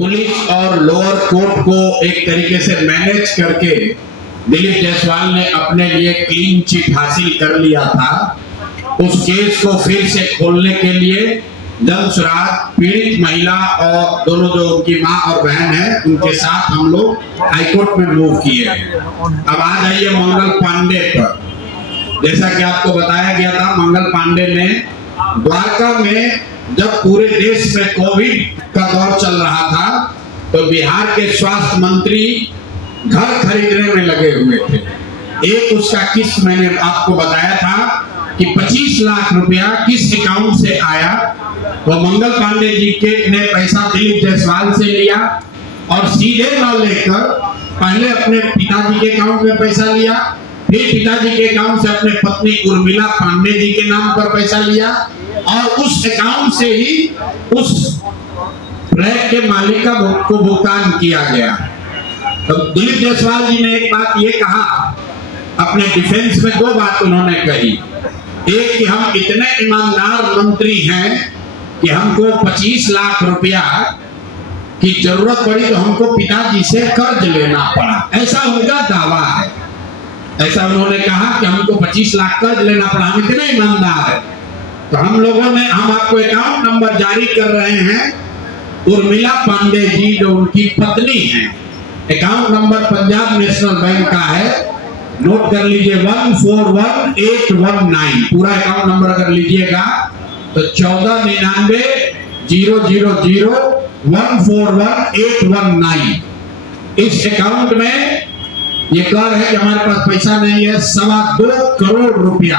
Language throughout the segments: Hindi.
पुलिस और लोअर कोर्ट को एक तरीके से मैनेज करके दिलीप जायसवाल ने अपने लिए क्लीन चिट हासिल कर लिया था। उस केस को फिर से खोलने के लिए जन सुराग पीड़ित महिला और दोनों जो उनकी माँ और बहन है उनके साथ हम लोग हाईकोर्ट में मूव किए हैं। अब आ जाइए मंगल पांडे पर। जैसा कि आपको बताया गया था, मंगल पांडे ने द्वारका में जब पूरे देश में कोविड का दौर चल रहा था तो बिहार के स्वास्थ्य मंत्री घर खरीदने में लगे हुए थे। एक उसका किस्त मैंने आपको बताया था कि 25 लाख रुपया किस अकाउंट से आया, तो मंगल पांडे जी के ने पैसा दिलीप जायसवाल से लिया और सीधे न लेकर पहले अपने पिताजी के अकाउंट में पैसा लिया, फिर पिताजी के अकाउंट से अपने पत्नी उर्मिला पांडे जी के नाम पर पैसा लिया और उस अकाउंट से ही उस फ्लैट के मालिक को भुगतान किया गया। तो दिलीप जायसवाल जी ने एक बात ये कहा अपने डिफेंस में, दो बात उन्होंने कही। एक कि हम इतने ईमानदार मंत्री हैं कि हमको 25 लाख रुपया की जरूरत पड़ी तो हमको पिताजी से कर्ज लेना पड़ा, ऐसा उनका दावा है। ऐसा उन्होंने कहा कि हमको 25 लाख कर्ज लेना पड़ा, हम इतने ईमानदार हैं। तो हम लोगों ने, हम आपको अकाउंट नंबर जारी कर रहे हैं, उर्मिला पांडे जी जो उनकी पत्नी हैं, account number Punjab national bank का है, नोट कर लीजिए 141819। पूरा अकाउंट नंबर अगर लीजिएगा तो 1499041819। इस अकाउंट में ये कह है कि हमारे पास पैसा नहीं है। 2.25 करोड़ रुपया,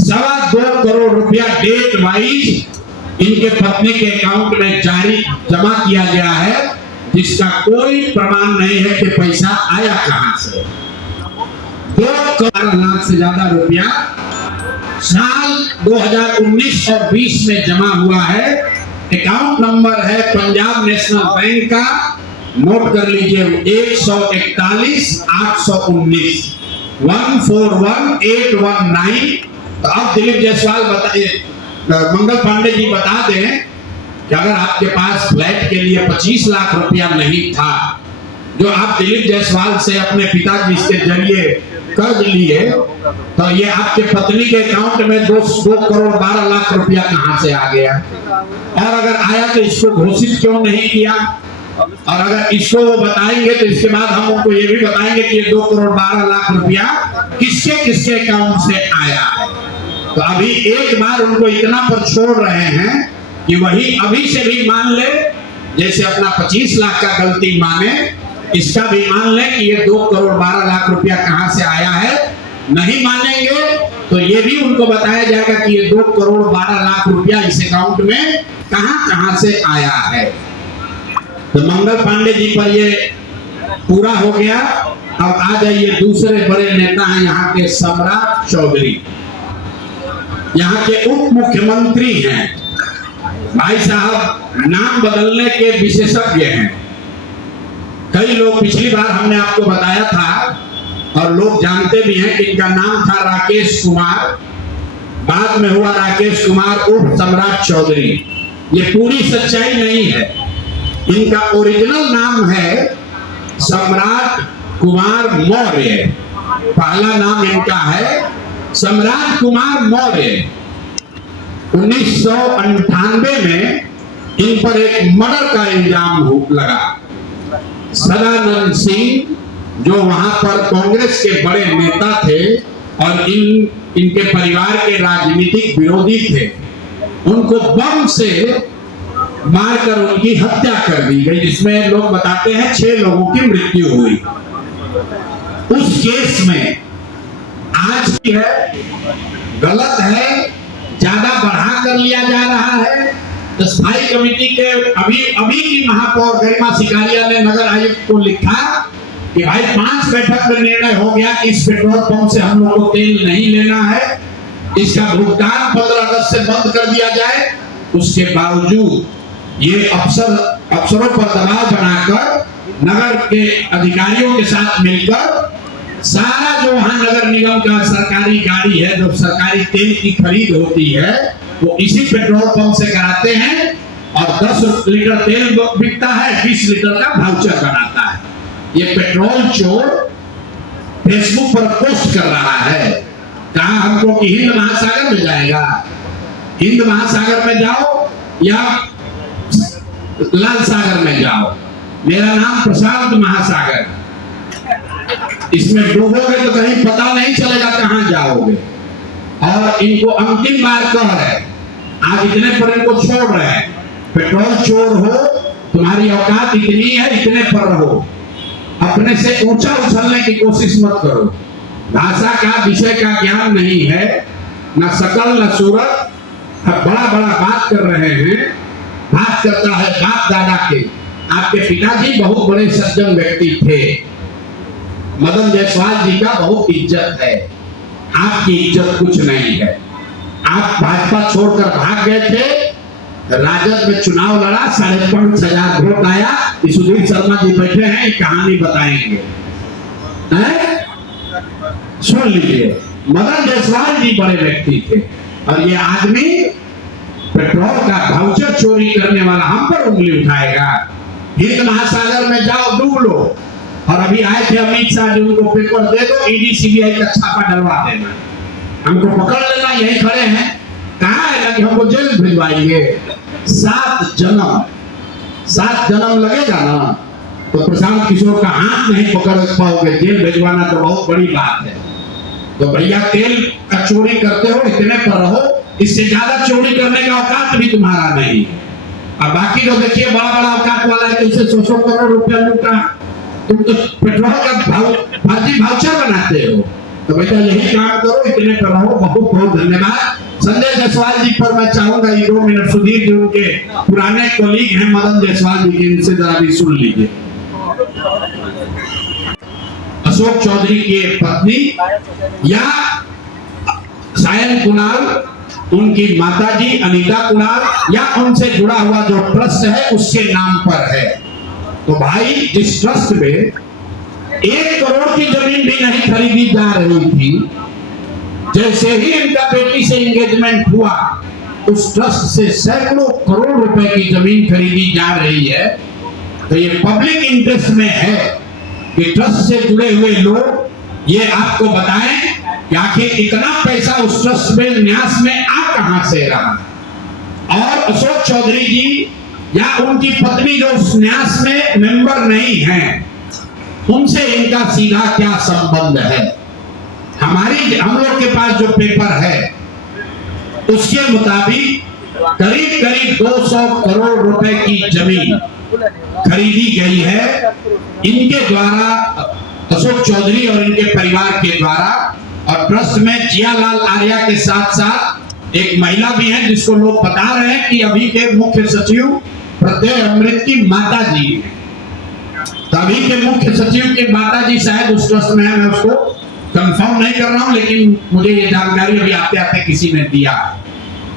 2.25 करोड़ रुपया डेट वाइज इनके पत्नी के अकाउंट में जारी जमा किया गया है, जिसका कोई प्रमाण नहीं है कि पैसा आया कहां से। 2 करोड़ लाख से ज्यादा रुपया साल 2019 और 20 में जमा हुआ है। अकाउंट नंबर है पंजाब नेशनल बैंक का, नोट कर लीजिए 141 141819। तो अब दिलीप जायसवाल बताइए, मंगल पांडे जी बता दें कि अगर आपके पास फ्लैट के लिए 25 लाख रुपया नहीं था जो आप दिलीप जायसवाल से अपने पिताजी के जरिए कर्ज लिए, तो ये आपके पत्नी के अकाउंट में 2 करोड़ 12 लाख रुपया कहां से आ गया? और अगर आया तो इसको घोषित क्यों नहीं किया? और अगर इसको वो बताएंगे तो इसके बाद हम उनको ये भी बताएंगे कि ये 2 करोड़ 12 लाख रुपया किसके किसके अकाउंट से आया है। तो अभी एक बार उनको इतना पर छोड़ रहे हैं कि वही अभी से भी मान ले, जैसे अपना 25 लाख का गलती माने, इसका भी मान ले कि ये 2 करोड़ 12 लाख रुपया कहां से आया है। नहीं मानेंगे तो ये भी उनको बताया जाएगा कि ये 2 करोड़ 12 लाख रुपया इस अकाउंट में कहां से आया है। तो मंगल पांडे जी पर ये पूरा हो गया। अब आ जाइए, दूसरे बड़े नेता हैं यहाँ के सम्राट चौधरी, यहाँ के उप मुख्यमंत्री हैं। भाई साहब नाम बदलने के विशेषज्ञ हैं। कई लोग, पिछली बार हमने आपको बताया था और लोग जानते भी हैं कि इनका नाम था राकेश कुमार, बाद में हुआ राकेश कुमार उर्फ सम्राट चौधरी। ये पूरी सच्चाई नहीं है, इनका ओरिजिनल नाम है सम्राट कुमार मौर्य। पहला नाम इनका है सम्राट कुमार मौर्य। 1998 में इन पर एक मर्डर का इल्जाम लगा। सदानंद सिंह जो वहां पर कांग्रेस के बड़े नेता थे और इनके परिवार के राजनीतिक विरोधी थे, उनको बम से मारकर उनकी हत्या कर दी गई, जिसमें लोग बताते हैं 6 लोगों की मृत्यु हुई। उस केस में आज की है, गलत है, ज्यादा बढ़ा कर लिया जा रहा है। तो स्थायी कमेटी के अभी की महापौर गरिमा सिकारिया ने नगर आयुक्त को लिखा कि भाई 5 बैठक में निर्णय हो गया कि इस पेट्रोल पंप से हम लोग को तेल नहीं लेना है, इसका भुगतान 15 अगस्त से बंद कर दिया जाए। उसके बावजूद ये अफसरों पर दबाव बनाकर नगर के अधिकारियों के साथ मिलकर सारा जो वहां नगर निगम का सरकारी गाड़ी है, जो सरकारी तेल की खरीद होती है, वो इसी पेट्रोल पंप से कराते हैं और 10 लीटर तेल बिकता है, 20 लीटर का वाउचर बनाता है। ये पेट्रोल चोर फेसबुक पर पोस्ट कर रहा है, कहा हमको कि हिंद महासागर में जाएगा, हिंद महासागर में जाओ या लाल सागर में जाओ, मेरा नाम प्रशांत महासागर, इसमें डूबोगे तो कहीं पता नहीं चलेगा कहां जाओगे। और इनको अंतिम बार कह रहे, आज इतने पर इनको छोड़ रहे हैं, पेट्रोल चोर हो, तुम्हारी औकात इतनी है, इतने पर रहो, अपने से ऊंचा उछलने की कोशिश मत करो। भाषा का विषय का ज्ञान नहीं है, न शकल न सूरत, बड़ा बड़ा बात कर रहे हैं। बात करता है बाप दादा के, आपके पिताजी बहुत बड़े सज्जन व्यक्ति थे, मदन जायसवाल जी का बहुत इज्जत है, आपकी इज्जत कुछ नहीं है। आप भाजपा छोड़कर भाग गए थे, राजद में चुनाव लड़ा, 5,500 वोट आया, सुधीर शर्मा जी बैठे हैं, कहानी बताएंगे, सुन लीजिए। मदन जायसवाल जी बड़े व्यक्ति थे और ये आदमी पेट्रोल का वाउचर चोरी करने वाला हम पर उंगली उठाएगा। हिंद महासागर में जाओ, डूब लो। और अभी आए थे अमित शाह जी, उनको पेपर दे दो, ईडी सीबीआई का छापा डलवा देना, हमको पकड़ लेना, यही खड़े हैं, कहाँ है कि हमको जेल भिजवाएंगे। 7 जन्म लगेगा ना तो प्रशांत किशोर का हाथ नहीं पकड़ पाओगे, जेल भिजवाना तो बहुत बड़ी बात है। तो भैया तेल का चोरी करते हो, इतने पर रहो, इससे ज्यादा चोरी करने का औकात भी तुम्हारा नहीं। अब बाकी तो देखिए बड़ा बड़ा औकात वाला है, तुमसे 100 करोड़ रुपया लूटा, तुम तो पेट्रोल का फर्जी वाउचर बनाते हो। तो बेटा यही काम करो, इतने पर रहो। बहुत बहुत धन्यवाद। संजय जायसवाल जी पर मैं चाहूंगा ये 2 मिनट, सुधीर जी उनके पुराने कोलीग हैं मदन जायसवाल जी के, इनसे जरा भी सुन लीजिए। अशोक चौधरी की पत्नी या सायन कुणाल, उनकी माताजी अनीता कुणाल या उनसे जुड़ा हुआ जो ट्रस्ट है उसके नाम पर है। तो भाई जिस ट्रस्ट में 1 करोड़ की जमीन भी नहीं खरीदी जा रही थी, जैसे ही इनका बेटी से एंगेजमेंट हुआ, उस ट्रस्ट से सैकड़ों करोड़ रुपए की जमीन खरीदी जा रही है। तो ये पब्लिक इंटरेस्ट में है कि ट्रस्ट से जुड़े हुए लोग ये आपको बताएं कि आखिर इतना पैसा उस ट्रस्ट में न्यास में आ कहां से रहा। और अशोक चौधरी जी या उनकी पत्नी जो उस न्यास में मेंबर नहीं है, उनसे इनका सीधा क्या संबंध है। हम लोग के पास जो पेपर है उसके मुताबिक करीब 200 करोड़ रुपए की जमीन खरीदी गई है इनके द्वारा, अशोक चौधरी और इनके परिवार के द्वारा। और ट्रस्ट में जियालाल आर्या के साथ साथ एक महिला भी है जिसको लोग बता रहे हैं कि अभी के मुख्य सचिव प्रत्यय अमृत की माता जी है। अभी के मुख्य सचिव की माता जी शायद उस ट्रस्ट में है, मैं उसको कंफर्म नहीं कर रहा हूं, लेकिन मुझे ये जानकारी अभी आते आते किसी ने दिया।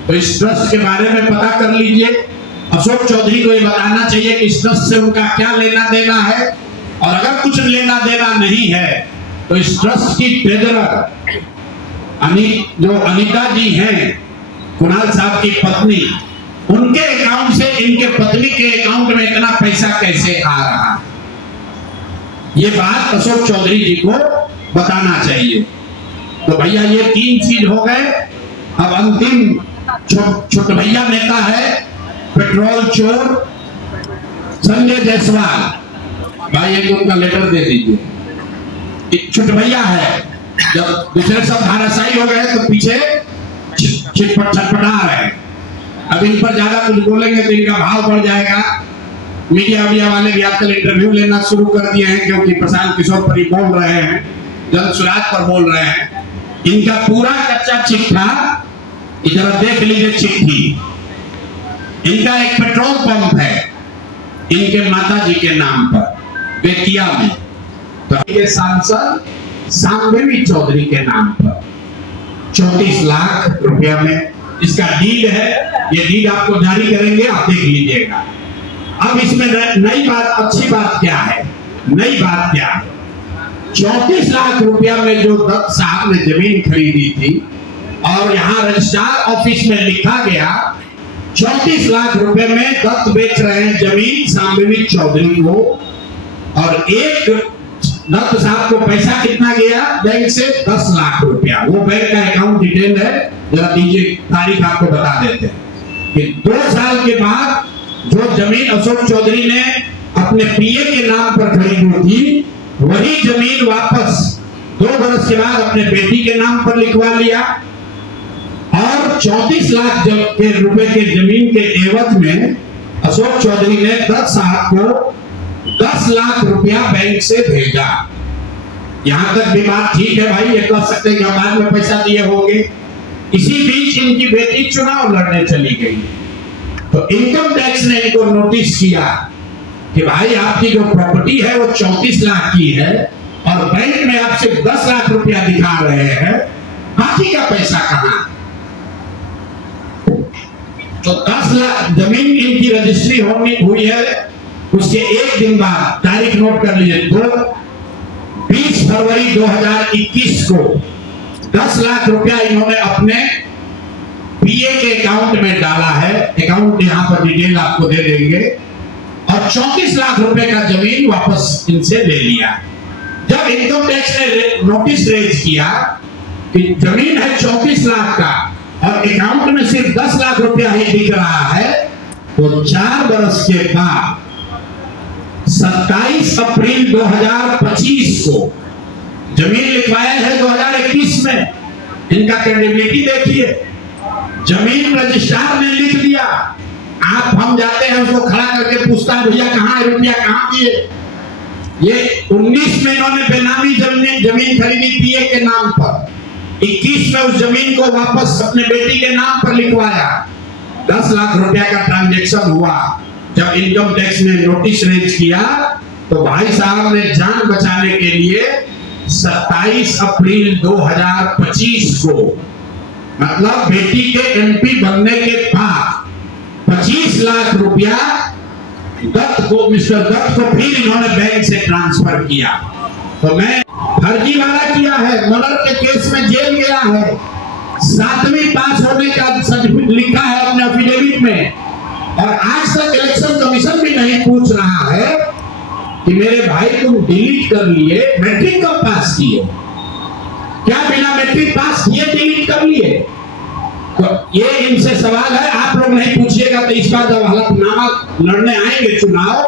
तो इस ट्रस्ट के बारे में पता कर लीजिए। अशोक चौधरी को ये बताना चाहिए कि इस ट्रस्ट से उनका क्या लेना देना है, और अगर कुछ लेना देना नहीं है तो इस ट्रस्ट की ट्रेजरर जो अनीता जी हैं, कुणाल साहब की पत्नी, उनके अकाउंट से इनके पत्नी के अकाउंट में इतना पैसा कैसे आ रहा, ये बात अशोक चौधरी जी को बताना चाहिए। तो भैया ये 3 चीज हो गए। अब अंतिम छोटे भैया नेता है पेट्रोल चोर संजय जायसवाल, भाई एक उनका लेटर दे दीजिए। छोटे भैया है, जब दूसरे सब धाराशायी हो गए तो पीछे छटपटा रहे। अब इन पर ज्यादा कुछ बोलेंगे तो इनका भाव बढ़ जाएगा। मीडिया वाले भी आजकल इंटरव्यू लेना शुरू कर दिए हैं, क्योंकि प्रशांत किशोर पर ही बोल रहे हैं, जन सुराज पर बोल रहे हैं। इनका पूरा कच्चा चिट्ठा इधर देख लीजिए, चिट्ठी। इनका एक पेट्रोल पंप है इनके माता जी के नाम पर बेतिया में, तो इनके सांसद सांबेवी चौधरी के नाम पर 34 लाख रुपया में इसका डीड है। ये डीड आपको जारी करेंगे, आप देख लीजिएगा। अब इसमें नई बात, अच्छी बात क्या है, नई बात क्या है, 34 लाख रुपया में जो दत्त साहब ने जमीन खरीदी थी, और यहाँ रजिस्ट्रार ऑफिस में लिखा गया 34 लाख रुपए में दत्त बेच रहे हैं जमीन शाम्भवी चौधरी को। और एक दत्त साहब को पैसा कितना गया बैंक से? 10 लाख रुपया। वो बैंक का अकाउंट डिटेल है, जरा दीजिए, तारीख आपको बता देते हैं कि 2 साल के बाद जो जमीन अशोक चौधरी ने अपने पीए के नाम पर खरीदी थी, वही जमीन वापस 2 वर्ष के बाद अपने बेटी के नाम पर लिखवा लिया। और 34 लाख के रुपए के जमीन के एवज में अशोक चौधरी ने दत्त साहब को 10 लाख रुपया बैंक से भेजा। यहां तक भी बात ठीक है भाई, ये कह सकते हैं कि बाद में पैसा दिए होंगे। इसी बीच इनकी बेटी चुनाव लड़ने चली गई, तो इनकम टैक्स ने इनको नोटिस किया कि भाई आपकी जो प्रॉपर्टी है वो 34 लाख की है और बैंक में आप सिर्फ 10 लाख रुपया दिखा रहे हैं, बाकी का पैसा कहां? तो 10 लाख जमीन इनकी रजिस्ट्री हुई है। उसके एक दिन बाद, तारीख नोट कर लीजिए, 20 फरवरी 2021 को 10 लाख रुपया इन्होंने अपने पीए के अकाउंट में डाला है। अकाउंट यहां पर डिटेल आपको दे देंगे। और 34 लाख रुपए का जमीन वापस इनसे ले लिया। जब इनकम टैक्स ने नोटिस रेज किया कि जमीन है 34 लाख का और अकाउंट में सिर्फ 10 लाख रुपया ही दिख रहा है, तो 4 वर्ष के बाद 27 अप्रैल 2025 को जमीन लिखवाया है 2021 में। इनका क्रेडिबिलिटी देखिए, जमीन रजिस्ट्रार ने लिख दिया। आप हम जाते हैं उसको खड़ा करके पूछता है भैया कहाँ है रुपया, कहाँ किए? ये 19 में इन्होंने बेनामी जमीन खरीदी पीए के नाम पर, 21 में उस जमीन को वापस अपने बेटी के नाम पर लिखवाया। 10 लाख रुपया का ट्रांजैक्शन हुआ। जब इनकम टैक्स ने नोटिस रेज किया तो भाई साहब ने जान बचाने के लिए 27 अप्रैल 2025 को, मतलब बेटी के एमपी बनने के बाद 25 लाख रुपया दत्त को, मिस्टर दत्त को फिर इन्होंने बैंक से ट्रांसफर किया। तो मैं फर्जीवाड़ा किया है, मर्डर के केस में जेल गया है, 7वीं पास होने का सर्टिफिकेट लिखा है अपने एफिडेविट में, और आज तक इलेक्शन कमीशन भी नहीं पूछ रहा है कि मेरे भाई तुम डिलीट कर लिए, मैट्रिक कब पास किए? क्या बिना मैट्रिक पास किए डिलीट कर लिए? तो ये इनसे सवाल है, आप लोग नहीं पूछिएगा तो इस बार जब हलफनामा लड़ने आएंगे चुनाव,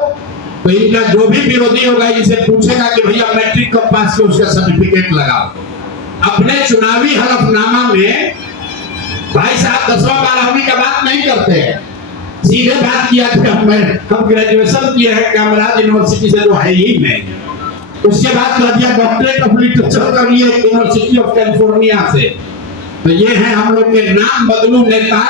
तो इनका जो भी विरोधी होगा इनसे पूछेगा कि भैया मैट्रिक कब पास किए, उसका सर्टिफिकेट लगाओ। अपने चुनावी हलफनामा में भाई साहब 10वां 12वीं का बात नहीं करते हैं, सीधे बात किया कि हम ग्रेजुएशन किए हैं कामराज यूनिवर्सिटी से, जो है ही नहीं। उसके बाद कर दिया डॉक्टरेट ऑफ लिटरेचर कर लिए यूनिवर्सिटी ऑफ कैलिफोर्निया से। तो ये है हम लोग के नाम बदलू नेता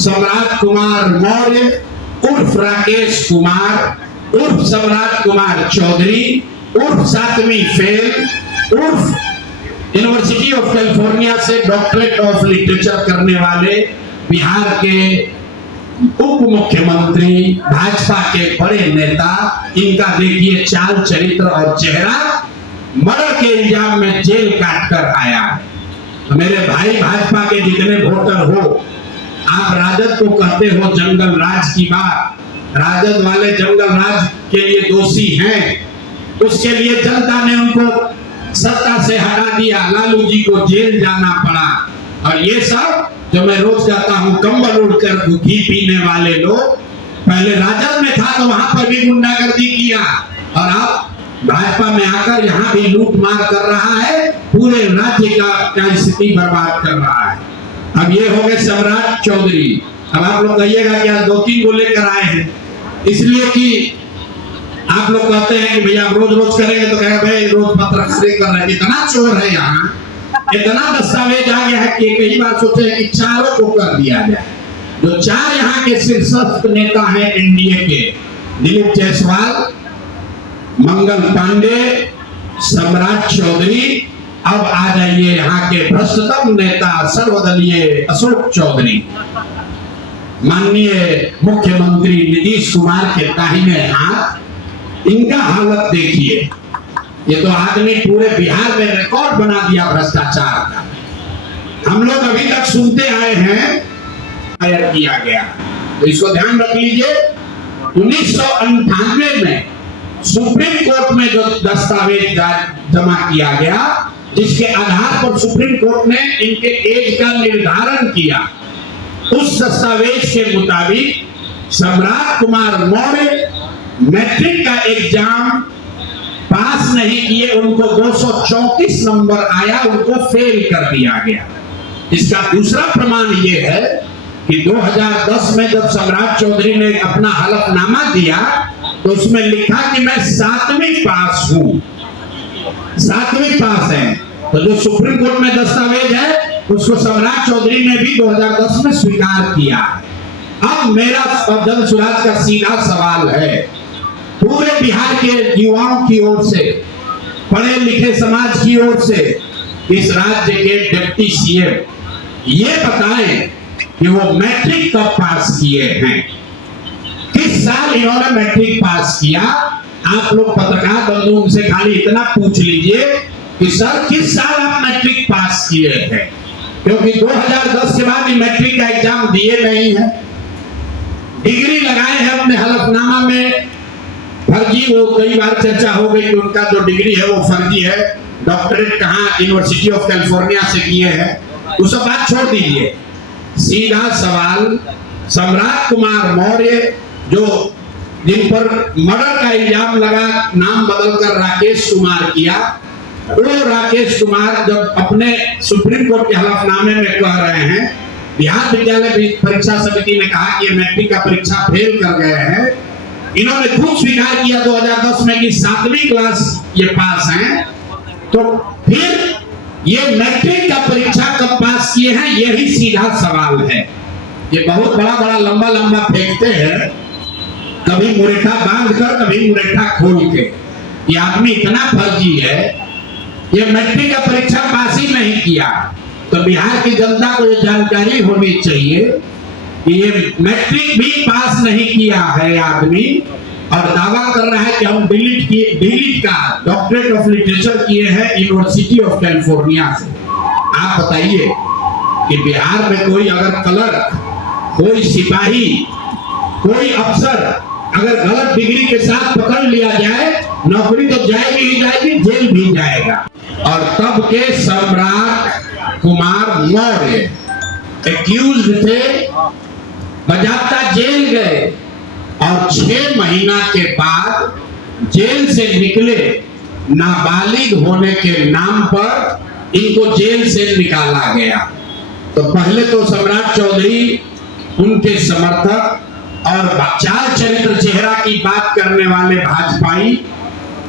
सम्राट कुमार मौर्य उर्फ राकेश कुमार उर्फ सम्राट कुमार चौधरी उर्फ 7वीं फेल उर्फ यूनिवर्सिटी ऑफ कैलिफोर्निया से डॉक्टरेट ऑफ लिटरेचर करने वाले बिहार के उप मुख्यमंत्री, भाजपा के बड़े नेता। इनका देखिए चाल चरित्र और चेहरा, मर्डर के इल्जाम में जेल काट कर आया। मेरे भाई भाजपा के जितने वोटर हो, आप राजद को कहते हो जंगल राज की बात, राजद वाले जंगल राज के लिए दोषी हैं, उसके लिए जनता ने उनको सत्ता से हटा दिया, लालू जी को जेल जाना पड़ा। और ये सब जो मैं रोज कहता हूँ कंबल उड़कर घी पीने वाले लोग, पहले राजद में था तो वहां पर भी गुंडागर्दी किया, और अब भाजपा में आकर यहाँ भी लूट मार कर रहा है, पूरे राज्य का स्थिति बर्बाद कर रहा है। अब ये हो गए सम्राट चौधरी। अब आप लोग कहिएगा कि आज 2-3 को लेकर आए हैं, इसलिए कि आप लोग कहते हैं कि भैया रोज रोज करेंगे तो कहेगा भाई रोज पत्रकारिता कर रहे हैं। इतना चोर है यहाँ, इतना दस्तावेज आ गया है कि कई बार सोचे हैं कि चारों को कर दिया जाए। जो 4 यहाँ के शीर्षस्थ नेता हैं एनडीए के, दिलीप जायसवाल, मंगल पांडे, सम्राट चौधरी, अब आ जाइए यहाँ के भ्रष्टतम नेता सर्वदलीय अशोक चौधरी। माननीय मुख्यमंत्री नीतीश कुमार के दाहिने हाथ, इनका हालत देखिए। ये तो आदमी पूरे बिहार में रिकॉर्ड बना दिया भ्रष्टाचार का। हम लोग अभी तक सुनते आए हैं, फायर किया गया। तो इसको ध्यान रख लीजिए। 1998 में सुप्रीम कोर्ट में जो दस्तावेज जमा किया गया, जिसके आधार पर सुप्रीम कोर्ट ने इनके एज का निर्धारण किया, उस दस्तावेज के मुताबिक सम्राट कुमार मौर्य मैट्रिक का एग्जाम पास नहीं किए, उनको 234 नंबर आया, उनको फेल कर दिया गया। इसका दूसरा प्रमाण यह है कि 2010 में जब सम्राट चौधरी ने अपना हलफनामा दिया तो उसमें लिखा कि मैं 7वीं पास हूं, 7वीं पास है। तो जो सुप्रीम कोर्ट में दस्तावेज है उसको सम्राट चौधरी ने भी 2010 में स्वीकार किया है। अब मेरा और जन सुराज का सीधा सवाल है पूरे बिहार के युवाओं की ओर से, पढ़े लिखे समाज की ओर से, इस राज्य के डिप्टी सीएम ये बताएं कि वो मैट्रिक कब पास किए हैं, किस साल इन्होंने मैट्रिक पास किया। आप लोग पत्रकार बंधुओं से खाली इतना पूछ लीजिए कि सर किस साल आप मैट्रिक पास किए हैं, क्योंकि 2010 के बाद मैट्रिक का एग्जाम दिए नहीं है, डिग्री लगाए हैं अपने हलफनामा में फर्जी। वो कई बार चर्चा हो गई कि उनका जो डिग्री है वो फर्जी है, डॉक्टरेट कहाँ यूनिवर्सिटी ऑफ कैलिफोर्निया से किए हैं, वो सब बात छोड़ दीजिए। सीधा सवाल, सम्राट कुमार मौर्य जो जिन पर मर्डर का इल्जाम लगा, नाम बदलकर राकेश कुमार किया, वो राकेश कुमार जब अपने सुप्रीम कोर्ट के हलफनामे में कह रहे हैं बिहार विद्यालय परीक्षा समिति ने कहा कि ये मैट्रिक का परीक्षा फेल कर गए हैं, इन्होंने खुद स्वीकार किया 2010 में कि 7वीं क्लास ये पास हैं, तो फिर ये मैट्रिक का परीक्षा कब पास किए हैं, यही सीधा सवाल है। ये बहुत बड़ा लंबा फेंकते हैं, कभी मुरेठा बांध कर कभी मुरेठा खोल के। ये आदमी इतना फर्जी है, ये मैट्रिक का परीक्षा पास ही नहीं किया। तो बिहार की जनता को ये जानकारी होनी चाहिए कि ये मैट्रिक भी पास नहीं किया है आदमी, और दावा कर रहा है कि हम डिलीट का डॉक्टरेट ऑफ लिटरेचर किए हैं यूनिवर्सिटी ऑफ कैलिफोर्निया से। आप बताइए कि बिहार में कोई अगर क्लर्क, कोई सिपाही, कोई अफसर अगर गलत डिग्री के साथ पकड़ लिया जाए, नौकरी तो जाएगी ही जाएगी, जेल भी जाएगा। और तब के सम्राट कुमार मौर्य एक्यूज्ड थे, बजाता जेल गए, और 6 महीना के बाद जेल से निकले, नाबालिग होने के नाम पर इनको जेल से निकाला गया। तो पहले तो सम्राट चौधरी, उनके समर्थक और चार चरित्र चेहरा की बात करने वाले भाजपाई,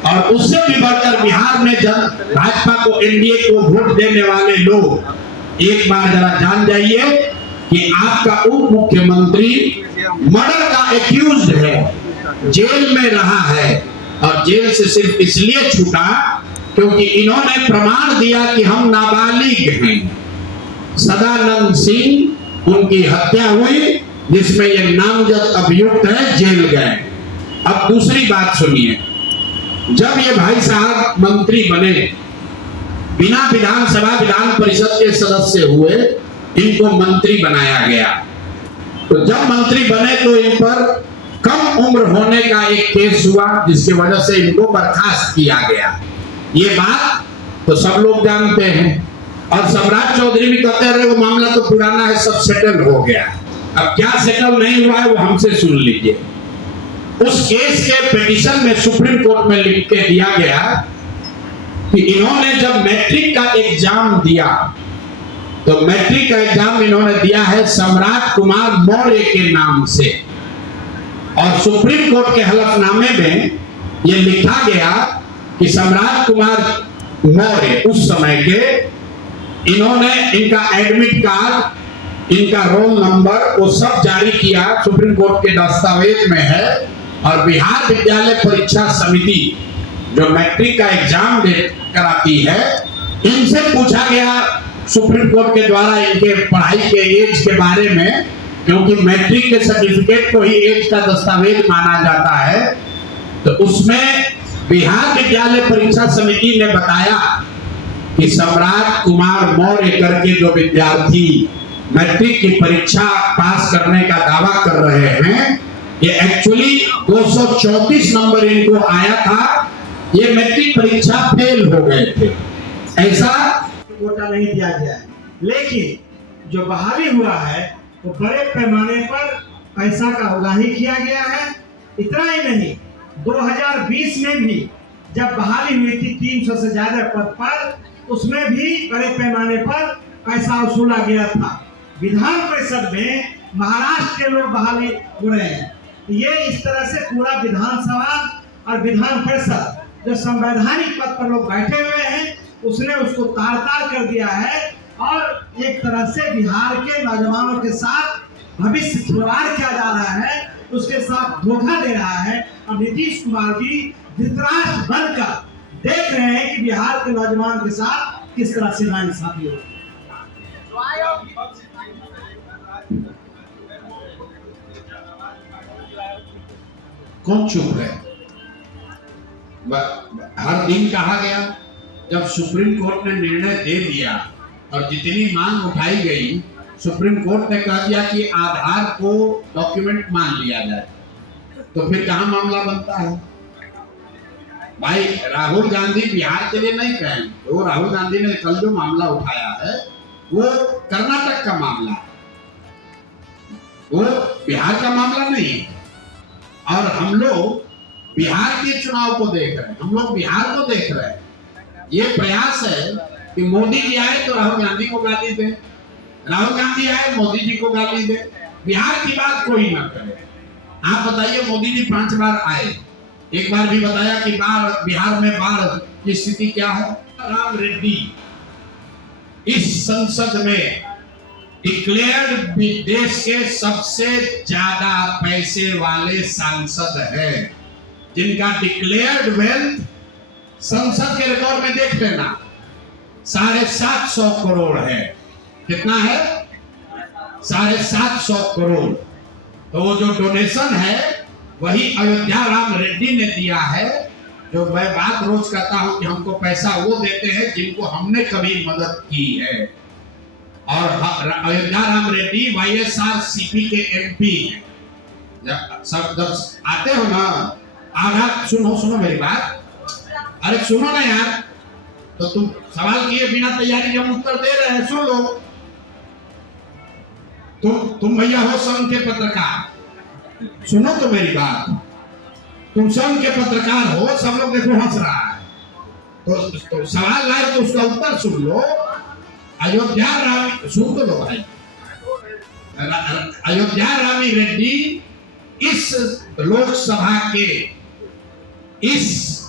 और उससे भी बढ़कर बिहार में भाजपा को, एनडीए को वोट देने वाले लोग एक बार जरा जान जाइए कि आपका उप मुख्यमंत्री मर्डर का एक्यूज्ड है, जेल में रहा है, और जेल से सिर्फ इसलिए छूटा क्योंकि इन्होंने प्रमाण दिया कि हम नाबालिग हैं। सदानंद सिंह, उनकी हत्या हुई जिसमें ये नामजद अभियुक्त है, जेल गए। अब दूसरी बात सुनिए, जब ये भाई साहब मंत्री बने, बिना विधानसभा विधान परिषद के सदस्य हुए, इनको मंत्री बनाया गया। तो जब मंत्री बने तो इन पर कम उम्र होने का एक केस हुआ, जिसकी वजह से इनको बर्खास्त किया गया। ये बात तो सब लोग जानते हैं, और सम्राट चौधरी भी कहते रहे वो मामला तो पुराना है, सब सेटल हो गया। अब क्या सेटल नहीं हुआ है वो हमसे सुन लीजिए। उस केस के पिटीशन में सुप्रीम कोर्ट में लिख के दिया गया कि इन्होंने जब मैट्रिक का एग्जाम दिया, तो मैट्रिक का एग्जाम इन्होंने दिया है सम्राट कुमार मौर्य के नाम से, और सुप्रीम कोर्ट के हलफनामे में यह लिखा गया कि सम्राट कुमार मौर्य उस समय के, इन्होंने इनका एडमिट कार्ड, इनका रोल नंबर, वो सब जारी किया, सुप्रीम कोर्ट के दस्तावेज में है। और बिहार विद्यालय परीक्षा समिति जो मैट्रिक का एग्जाम कराती है, इनसे पूछा गया सुप्रीम कोर्ट के द्वारा इनके पढ़ाई के एज के बारे में, क्योंकि मैट्रिक के सर्टिफिकेट को ही एज का दस्तावेज माना जाता है। तो उसमें बिहार विद्यालय परीक्षा समिति ने बताया कि सम्राट कुमार मौर्य करके जो विद्यार्थी मैट्रिक की परीक्षा पास करने का दावा कर रहे हैं, ये एक्चुअली 234 नंबर इनको आया था, ये मैट्रिक परीक्षा फेल हो गए थे। ऐसा कोटा नहीं दिया गया है, लेकिन जो बहाली हुआ है वो बड़े पैमाने पर पैसा का उगाही किया गया है। इतना ही नहीं, 2020 में भी जब बहाली हुई थी 300 से ज्यादा पद पर, उसमें भी बड़े पैमाने पर पैसा वसूला गया था। विधान परिषद में महाराष्ट्र के लोग बहाली हो रहे हैं। ये इस तरह से पूरा विधानसभा और विधान परिषद जो संवैधानिक पद पर लोग बैठे हुए हैं, उसने उसको तार तार कर दिया है और एक तरह से बिहार के नौजवानों के साथ भविष्य खिलवाड़ किया जा रहा है, उसके साथ धोखा दे रहा है। और नीतीश कुमार भी धृतराष्ट्र बनकर देख रहे हैं कि बिहार के नौजवान के साथ किस तरह से नाइंसाफी हो। कौन चुप है? हर दिन कहा गया, जब सुप्रीम कोर्ट ने निर्णय दे दिया और जितनी मांग उठाई गई, सुप्रीम कोर्ट ने कह दिया कि आधार को डॉक्यूमेंट मान लिया जाए, तो फिर कहां मामला बनता है? भाई राहुल गांधी बिहार के लिए नहीं कहें, वो राहुल गांधी ने कल जो मामला उठाया है वो कर्नाटक का मामला है, वो बिहार का मामला नहीं है। और हम लोग बिहार के चुनाव को देख रहे हैं, हम लोग बिहार को देख रहे हैं। ये प्रयास है कि मोदी जी आए तो राहुल गांधी को गाली दे, राहुल गांधी आए मोदी जी को गाली दे, बिहार की बात कोई ना करे। आप बताइए, मोदी जी 5 बार आए, एक बार भी बताया कि बिहार में बाढ़ की स्थिति क्या है? राम रेड्डी इस संसद में डिक्लेयर्ड देश के सबसे ज्यादा पैसे वाले सांसद हैं, जिनका डिक्लेयर्ड वेल्थ संसद के रिकॉर्ड में देख लेना 750 करोड़ है। कितना है? 750 करोड़। तो वो जो डोनेशन है वही अयोध्या राम रेड्डी ने दिया है। जो मैं बात रोज करता हूं कि हमको पैसा वो देते हैं जिनको हमने कभी मदद की है। और अयोध्या राम रेड्डी YSRCP के MP हैं। जब आते हो ना, आधा सुनो मेरी बात, अरे सुनो ना यार, तो तुम सवाल किए बिना तैयारी हम उत्तर दे रहे हैं, सुन लो। तुम भैया हो संघ के पत्रकार, सुनो तो मेरी बात, तुम संघ के पत्रकार हो, सब लोग देखो हंस रहा है, तो सवाल लाए तो उसका उत्तर सुन लो। अयोध्या रामी, सुन तो लो भाई, अयोध्या रामी रेड्डी इस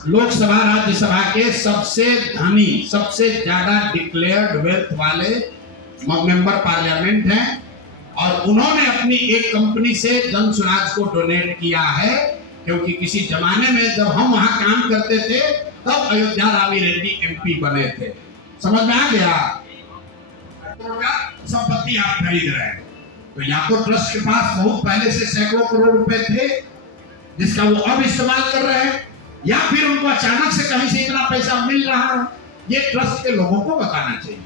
लोकसभा राज्यसभा के सबसे धनी, सबसे ज्यादा डिक्लेयर्ड वेल्थ वाले मेंबर पार्लियामेंट हैं। और उन्होंने अपनी एक कंपनी से जन स्वराज को डोनेट किया है, क्योंकि किसी जमाने में जब हम वहां काम करते थे तब अयोध्या रामी रेड्डी MP बने थे। समझ में आ गया? संपत्ति आप खरीद रहे हैं, तो या तो ट्रस्ट के पास बहुत पहले से सैकड़ों करोड़ रुपए थे जिसका वो अब इस्तेमाल कर रहे हैं, या फिर उनको अचानक से कहीं से इतना पैसा मिल रहा है। ये ट्रस्ट के लोगों को बताना चाहिए।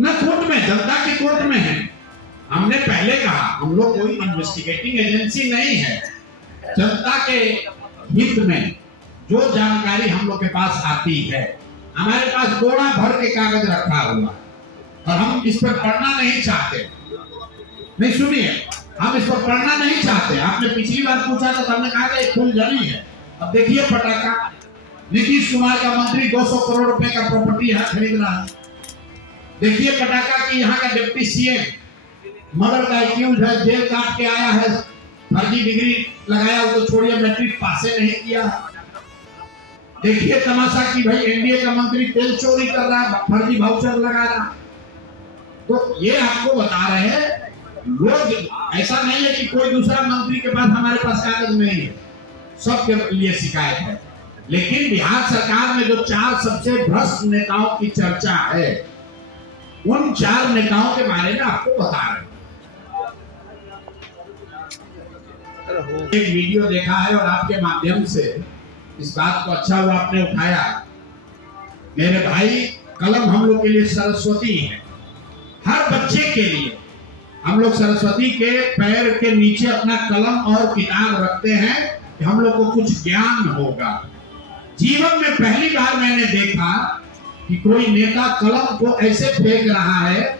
ना कोर्ट में, जनता की कोर्ट में है। हमने पहले कहा हम लोग कोई इन्वेस्टिगेटिंग एजेंसी नहीं है। जनता के हित में जो जानकारी हम लोग के पास आती है, हमारे पास बोरा भर के कागज रखा हुआ, और हम इस पर पढ़ना नहीं चाहते। नहीं सुनिए, हम इस पर पढ़ना नहीं चाहते। आपने पिछली बार पूछा था, हमने कहा था एक फुलझड़ी है। अब देखिए पटाखा, नीतीश कुमार का मंत्री 200 करोड़ रुपए का प्रॉपर्टी यहाँ खरीद रहा है। देखिए पटाखा की यहाँ का डिप्टी CM मर्डर का एक्यूज है, जेल काट के आया है, फर्जी डिग्री लगाया, उसको छोड़िए, मैट्रिक पासे नहीं किया। देखिए तमाशा कि भाई NDA का मंत्री तेल चोरी कर रहा है, फर्जी वाउचर लगा रहा। तो ये आपको बता रहे हैं लोग। ऐसा नहीं है कि कोई दूसरा मंत्री के पास हमारे पास कागज नहीं है, सबके लिए शिकायत है। लेकिन बिहार सरकार में जो 4 सबसे भ्रष्ट नेताओं की चर्चा है, उन 4 नेताओं के बारे में आपको बता रहे हैं। एक वीडियो देखा है और आपके माध्यम से इस बात को अच्छा हुआ आपने उठाया। मेरे भाई, कलम हम लोग के लिए सरस्वती है। हर बच्चे के लिए हम लोग सरस्वती के पैर के नीचे अपना कलम और किताब रखते हैं कि हम लोग को कुछ ज्ञान होगा। जीवन में पहली बार मैंने देखा कि कोई नेता कलम को ऐसे फेंक रहा है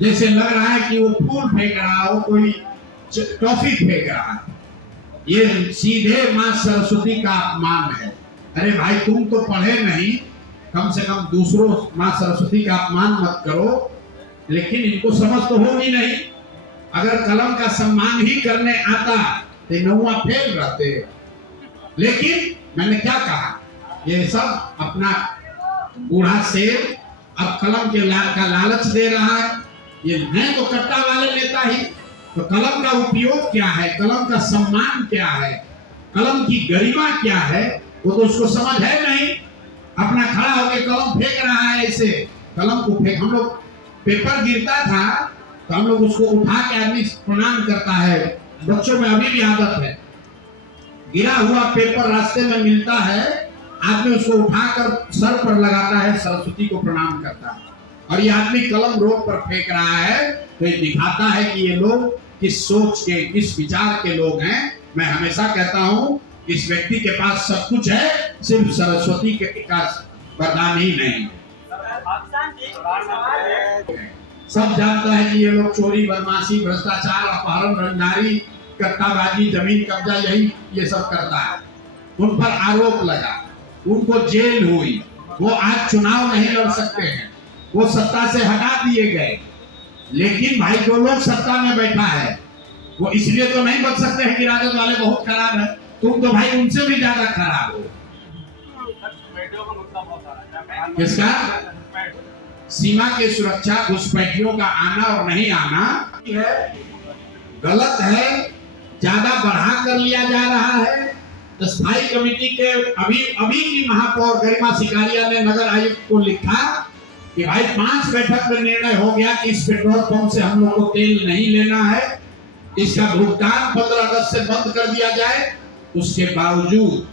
जैसे लग रहा है कि वो फूल फेंक रहा हो, कोई टॉफी फेंक रहा है। ये सीधे मां सरस्वती का अपमान है। अरे भाई, तुम तो पढ़े नहीं, कम से कम दूसरों मां सरस्वती का अपमान मत करो। लेकिन इनको समझ तो होगी नहीं। अगर कलम का सम्मान ही करने आता तो नौवा फेल रहते। लेकिन मैंने क्या कहा, ये सब अपना बूढ़ा शेर अब कलम के का लालच दे रहा है। ये है तो कट्टा वाले नेता ही। तो कलम का उपयोग क्या है, कलम का सम्मान क्या है, कलम की गरिमा क्या है, वो तो उसको समझ है नहीं। अपना खड़ा होकर कलम फेंक रहा है ऐसे। कलम को फेंक, हम लोग पेपर गिरता था तो हम लोग उसको उठा के आदमी प्रणाम करता है। बच्चों में अभी भी आदत है, गिरा हुआ पेपर रास्ते में मिलता है, आदमी उसको उठाकर सर पर लगाता है, सरस्वती को प्रणाम करता है। और ये आदमी कलम रोड पर फेंक रहा है, तो ये दिखाता है कि ये लोग किस सोच के, किस विचार के लोग हैं। मैं हमेशा कहता हूं, इस व्यक्ति के पास सब कुछ है, सिर्फ सरस्वती का वरदान ही नहीं। सब जानता है कि ये लोग चोरी, बदमाशी, भ्रष्टाचार, अपहरण, रंगदारी, कट्टाबाजी, जमीन कब्जा, यही ये सब करता है। उन पर आरोप लगा, उनको जेल हुई, वो आज चुनाव नहीं लड़ सकते हैं, वो सत्ता से हटा दिए गए। लेकिन भाई, जो लोग सत्ता में बैठा है वो इसलिए तो नहीं बच सकते हैं कि राजद वाले बहुत खराब है। तुम तो भाई उनसे भी ज्यादा खराब हो। किसका? सीमा की सुरक्षा, घुसपैठियों का आना और नहीं आना गलत है, ज्यादा बढ़ा कर लिया जा रहा है। स्थायी कमेटी के अभी की महापौर गरिमा सिकारिया ने नगर आयुक्त को लिखा कि भाई 5 बैठक में निर्णय हो गया कि इस पेट्रोल पंप से हम लोग को तेल नहीं लेना है, इसका भुगतान 15 अगस्त से बंद कर दिया जाए। उसके बावजूद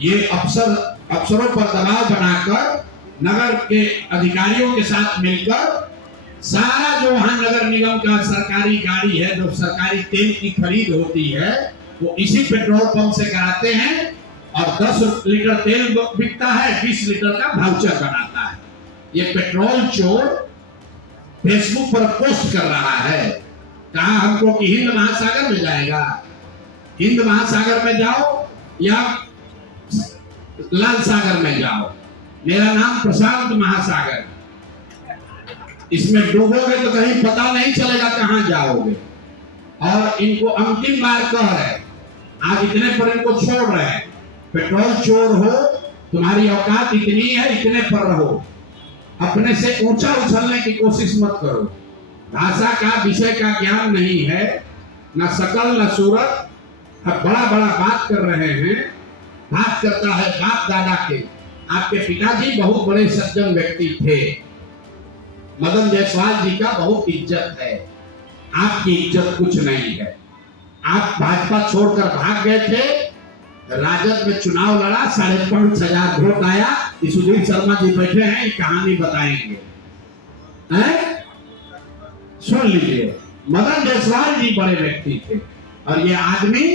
ये अफसरों पर दबाव बनाकर नगर के अधिकारियों के साथ मिलकर सारा जो वहां नगर निगम का सरकारी गाड़ी है, जो सरकारी तेल की खरीद होती है, वो इसी पेट्रोल पंप से कराते हैं। और 10 लीटर तेल बिकता है, 20 लीटर का वाउचर बनाता है। ये पेट्रोल चोर फेसबुक पर पोस्ट कर रहा है, कहा हमको कि हिंद महासागर में जाएगा। हिंद महासागर में जाओ या लाल सागर में जाओ, मेरा नाम प्रशांत महासागर। इसमें डूबोगे तो कहीं पता नहीं चलेगा कहां जाओगे। और इनको अंतिम बार कह रहे, आज इतने पर इनको छोड़ रहे हैं। पेट्रोल चोर हो, तुम्हारी औकात इतनी है, इतने पर रहो, अपने से ऊंचा उछलने की कोशिश मत करो। भाषा का, विषय का ज्ञान नहीं है, न शकल न सूरत। अब बड़ा बड़ा बात कर रहे हैं, बात करता है बाप दादा के। आपके पिताजी बहुत बड़े सज्जन व्यक्ति थे, मदन जायसवाल जी का बहुत इज्जत है, आपकी इज्जत कुछ नहीं है। आप भाजपा छोड़कर भाग गए थे, राजद में चुनाव लड़ा, 5,500 वोट आया। सुधीर शर्मा जी बैठे हैं, कहानी बताएंगे, हैं? सुन लीजिए, मदन जायसवाल जी बड़े व्यक्ति थे और ये आदमी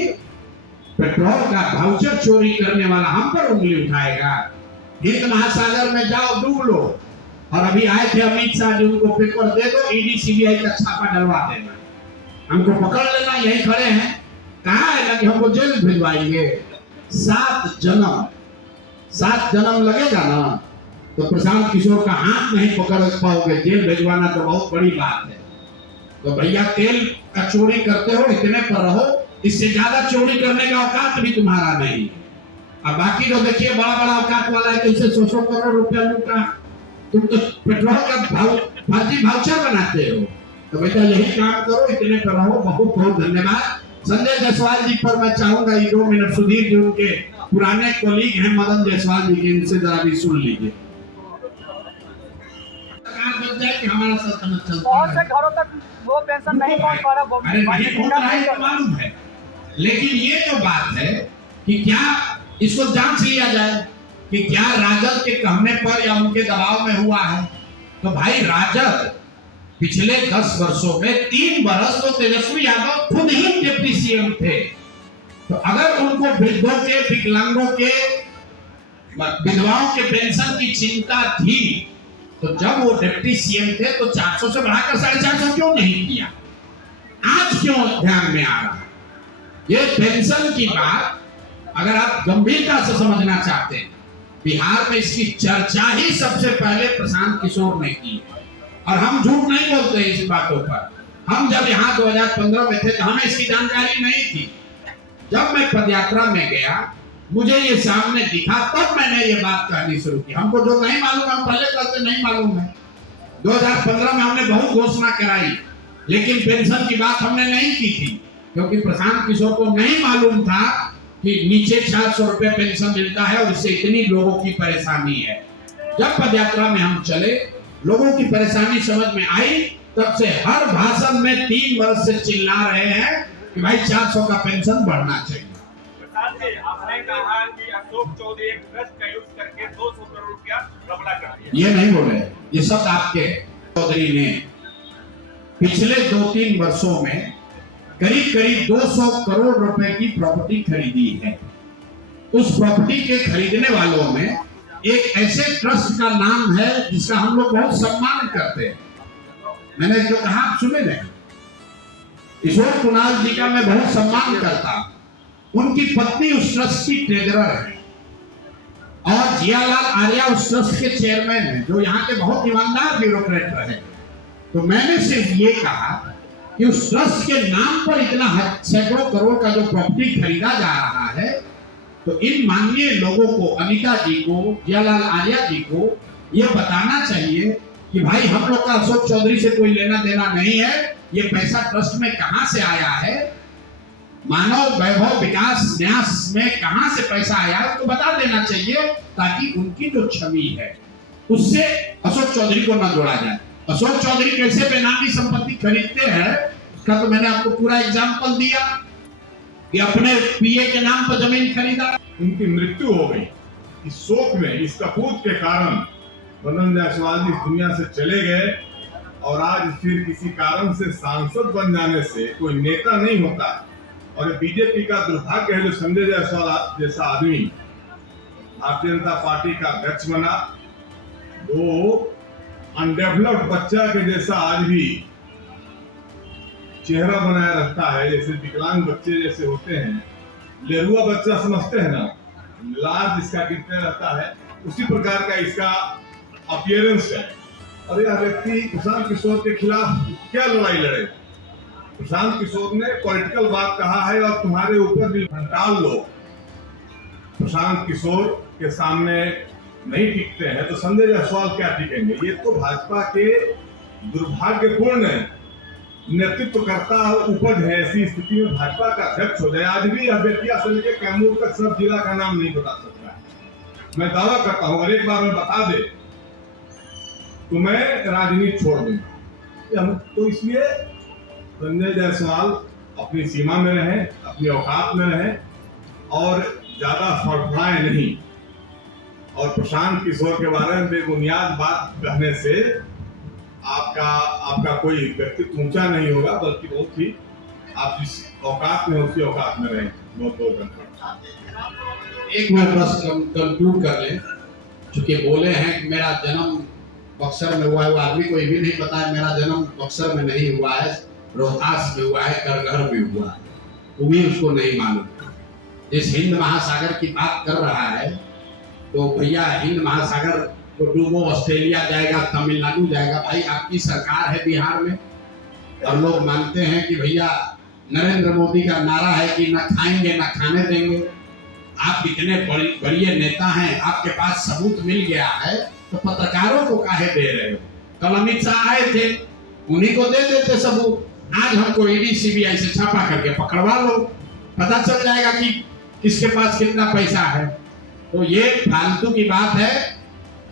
पेट्रोल का वाउचर चोरी करने वाला हम पर उंगली उठाएगा। हिंद महासागर में जाओ, डूब लो। और अभी आए थे अमित शाह जी, उनको पेपर दे दो, ईडी सीबीआई का छापा डलवा देना, हमको पकड़ लेना, यही खड़े हैं। कहा है ना कि हमको जेल भिजवाएंगे। 7 जन्म लगेगा ना तो प्रशांत किशोर का हाथ नहीं पकड़ पाओगे। जेल भिजवाना तो बहुत बड़ी बात है। तो भैया, तेल का चोरी करते हो, इतने पर रहो, इससे ज्यादा चोरी करने का औकात भी तुम्हारा नहीं। अब बाकी तो देखिए, बड़ा बड़ा औकात वाला है, कैसे 100 करोड़ रुपया लूटा। तुम तो पेट्रोल का फर्जी वाउचर बनाते हो। तो बेटा, यही काम करो, इतने पर रहो। बहुत बहुत धन्यवाद। संजय जायसवाल जी पर मैं चाहूंगा ये 2 मिनट, सुधीर जी उनके पुराने कॉलीग हैं मदन जायसवाल जी के, इनसे जरा भी सुन लीजिए। सरकार बच जाए कि हमारा सल्तनत चलता है। बहुत से घरों तक वो पेंशन नहीं पहुंच पा रहा। अरे नहीं पहुंच रहा है तो मालूम है, लेकिन ये जो बात है कि क्या इसको जांच लिया जाए, कि क्या राजद के कहने पर या उनके दबाव में हुआ है। तो भाई राजद पिछले 10 वर्षों में 3 वर्ष तो तेजस्वी यादव खुद ही डिप्टी सीएम थे। तो अगर उनको वृद्धों के, विकलांगों के, विधवाओं के पेंशन की चिंता थी तो जब वो डिप्टी सीएम थे तो 400 से बढ़ाकर 450 क्यों नहीं किया? आज क्यों ध्यान में आ रहा? ये पेंशन की बात अगर आप गंभीरता से समझना चाहते हैं, बिहार में इसकी चर्चा ही सबसे पहले प्रशांत किशोर ने की है। और हम झूठ नहीं बोलते इस बातों पर। हम जब यहाँ 2015 में थे तो हमें इसकी जानकारी नहीं थी। जब मैं पदयात्रा में गया, मुझे ये सामने दिखा, तब मैंने ये बात कहनी शुरू की। हमको जो नहीं मालूम, हम पहले कहते नहीं मालूम है। 2015 में हमने बहुत घोषणा कराई, लेकिन पेंशन की बात हमने नहीं की थी, क्योंकि प्रशांत किशोर को नहीं मालूम था कि नीचे 400 रुपए पेंशन मिलता है और इससे इतनी लोगों की परेशानी है। जब पदयात्रा में हम चले, लोगों की परेशानी समझ में आई, तब से हर भाषण में 3 वर्ष से चिल्ला रहे हैं कि भाई 400 का पेंशन बढ़ना चाहिए। आपने कहा कि अशोक चौधरी एक ट्रस्ट का यूज करके 200 करोड़ रुपया गबला कर दिया। ये नहीं बोले, ये सब आपके चौधरी ने पिछले 2-3 वर्षों में करीब करीब 200 करोड़ रुपए की प्रॉपर्टी खरीदी है। उस प्रॉपर्टी के खरीदने वालों में एक ऐसे ट्रस्ट का नाम है जिसका हम लोग बहुत सम्मान करते हैं। मैंने जो कहा आप सुने नहीं, ईश्वर कुणाल जी का मैं बहुत सम्मान करता। उनकी पत्नी उस ट्रस्ट की ट्रेजरर है और जियालाल आर्या उस ट्रस्ट के चेयरमैन है, जो यहाँ के बहुत ईमानदार ब्यूरोक्रेट रहे। तो मैंने सिर्फ ये कहा कि उस ट्रस्ट के नाम पर इतना सैकड़ों करोड़ का जो प्रॉपर्टी खरीदा जा रहा है, तो इन माननीय लोगों को, अनिता जी को, जियालाल आर्या जी को ये बताना चाहिए कि भाई हम लोग का अशोक चौधरी से कोई लेना देना नहीं है। ये पैसा ट्रस्ट में कहां से आया है, मानव वैभव विकास न्यास में कहां से पैसा आया है, तो बता देना चाहिए, ताकि उनकी जो छवि है उससे अशोक चौधरी को न जोड़ा जाए। अशोक चौधरी कैसे बेनामी संपत्ति खरीदते हैं उसका तो मैंने आपको पूरा एग्जाम्पल दिया कि अपने पीए के नाम पर जमीन खरीदा, उनकी मृत्यु हो गई। इस शोक में, इस कपूत के कारण मदन जायसवाल जी इस दुनिया से चले गए और आज फिर किसी कारण से सांसद बन जाने से कोई नेता नहीं होता। और बीजेपी का दुर्भाग्य है जो संजय जायसवाल जैसा आदमी भारतीय जनता पार्टी का अध्यक्ष बना, वो अनडेवलप्ड बच्चा के जैसा आज भी चेहरा बनाया रखता है, जैसे विकलांग बच्चे जैसे होते हैं, लेरुआ बच्चा समझते हैं ना, लार जिसका गिरते रहता है, उसी प्रकार का इसका अपीयरेंस है। और यह व्यक्ति प्रशांत किशोर के खिलाफ क्या लड़ाई लड़े? प्रशांत किशोर ने पॉलिटिकल बात कहा है और तुम्हारे ऊपर भी डाल लो। प्रशांत किशोर के सामने नहीं टिकते हैं तो संजय जायसवाल क्या टिकेंगे? ये तो भाजपा के दुर्भाग्यपूर्ण नेतृत्वकर्ता उपज है। ऐसी स्थिति में भाजपा का अध्यक्ष हो जाए, आज भी यह बेतिया से लेकर कैमूर तक सब जिला का नाम नहीं बता सकता है। मैं दावा करता हूं अगर एक बार में बता दे तो मैं राजनीति छोड़ दूंगा। तो इसलिए संजय जायसवाल अपनी सीमा में रहे, अपनी औकात में रहे और ज्यादा फड़फड़ाए नहीं। और प्रशांत किशोर के बारे में बेबुनियाद बात कहने से आपका कोई व्यक्तित्व ऊंचा नहीं होगा, बल्कि बहुत ही आप जिस औकात में उसी औकात में रहें। बहुत बहुत धन्यवाद। एक बार बस कंक्लूड कर लें, चूंकि बोले हैं कि मेरा जन्म बक्सर में हुआ है, वो आदमी को ये भी नहीं पता है मेरा जन्म बक्सर में नहीं हुआ है, रोहतास में हुआ है, करगहर में हुआ है, वो भी उसको नहीं मालूम। जिस हिंद महासागर की बात कर रहा है तो भैया हिंद महासागर को डूबो ऑस्ट्रेलिया जाएगा, तमिलनाडु जाएगा। भाई आपकी सरकार है बिहार में और लोग मानते हैं कि भैया नरेंद्र मोदी का नारा है कि ना खाएंगे ना खाने देंगे। आप इतने बड़े नेता हैं, आपके पास सबूत मिल गया है तो पत्रकारों को काहे दे रहे हो? कल अमित शाह आए थे, उन्हीं को दे देते सबूत। आज हमको ईडी सीबीआई से छापा करके पकड़वा लो, पता चल जाएगा कि किसके पास कितना पैसा है। तो ये फालतू की बात है,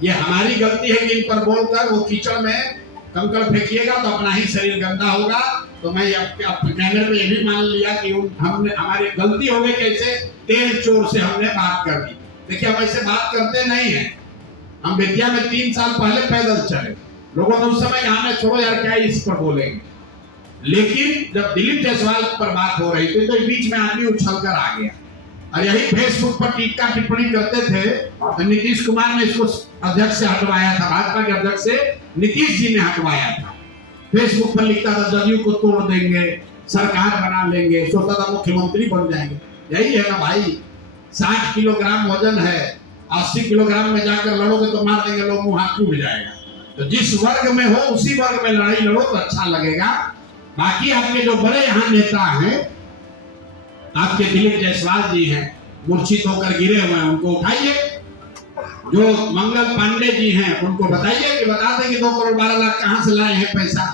ये हमारी गलती है कि इन पर बोलकर वो कीचड़ में कंकड़ फेंकिएगा तो अपना ही शरीर गंदा होगा। तो मैं कैमरे में ये भी मान लिया कि हमने हमारी गलती हो गई, कैसे तेल चोर से हमने बात कर दी। देखिए हम ऐसे बात करते नहीं है। हम बेतिया में 3 साल पहले पैदल चले, लोगों ने उस समय कहा छोड़ो यार क्या इस पर बोलेंगे, लेकिन जब दिलीप जायसवाल पर बात हो रही थी तो बीच में आदमी उछलकर आ गया और यही फेसबुक पर टीका टिप्पणी करते थे तो नीतीश कुमार ने इसको अध्यक्ष से हटवाया था, भाजपा के अध्यक्ष से नीतीश जी ने हटवाया था। फेसबुक पर लिखता था जदयू को तोड़ देंगे, सरकार बना लेंगे, सोचता था मुख्यमंत्री बन जाएंगे। यही है ना भाई, 60 किलोग्राम वजन है, 80 किलोग्राम में जाकर लड़ोगे तो मार देंगे लोग, मुंह हाथ टूट जाएगा। तो जिस वर्ग में हो उसी वर्ग में लड़ाई लड़ो तो अच्छा लगेगा। बाकी आपके जो बड़े यहाँ नेता हैं, आपके दिलीप जायसवाल जी हैं, मूर्छित होकर गिरे हुए हैं, उनको उठाइए। जो मंगल पांडे जी हैं उनको बताइए कि बता दें कि 2 करोड़ 12 लाख कहां से लाए हैं पैसा।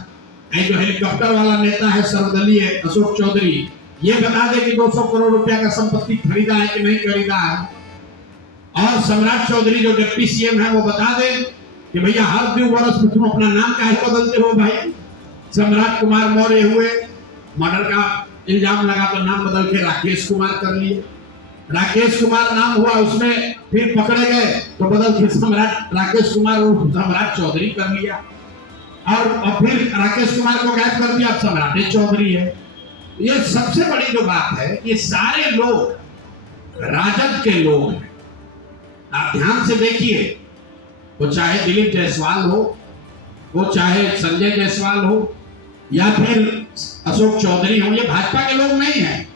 जो हेलीकॉप्टर वाला नेता है सर्वदलीय अशोक चौधरी, ये बता दे कि 200 करोड़ रुपया का संपत्ति खरीदा है कि नहीं खरीदा है। और सम्राट चौधरी जो डिप्टी सीएम है वो बता दे कि भैया हर 2 वर्ष में तुम अपना नाम काहे बदलते हो भाई। सम्राट कुमार मौर्य हुए, मर्डर का इल्जाम लगा तो नाम बदल के राकेश कुमार कर लिए। राकेश कुमार नाम हुआ, उसमें फिर पकड़े गए तो बदल के सम्राट राकेश कुमार और सम्राट चौधरी कर लिया, और फिर राकेश कुमार को गायब कर दिया, अब सम्राट चौधरी है। ये सबसे बड़ी जो बात है, ये सारे लोग राजद के लोग हैं। आप ध्यान से देखिए, वो चाहे दिलीप जायसवाल हो, वो चाहे संजय जायसवाल हो, या फिर अशोक चौधरी हो, ये भाजपा के लोग नहीं हैं,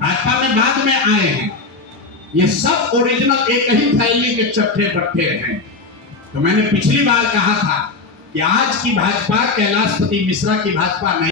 भाजपा में बाद में आए हैं। ये सब ओरिजिनल एक ही थैली के चट्टे बट्टे हैं। तो मैंने पिछली बार कहा था कि आज की भाजपा कैलाशपति मिश्रा की भाजपा नहीं।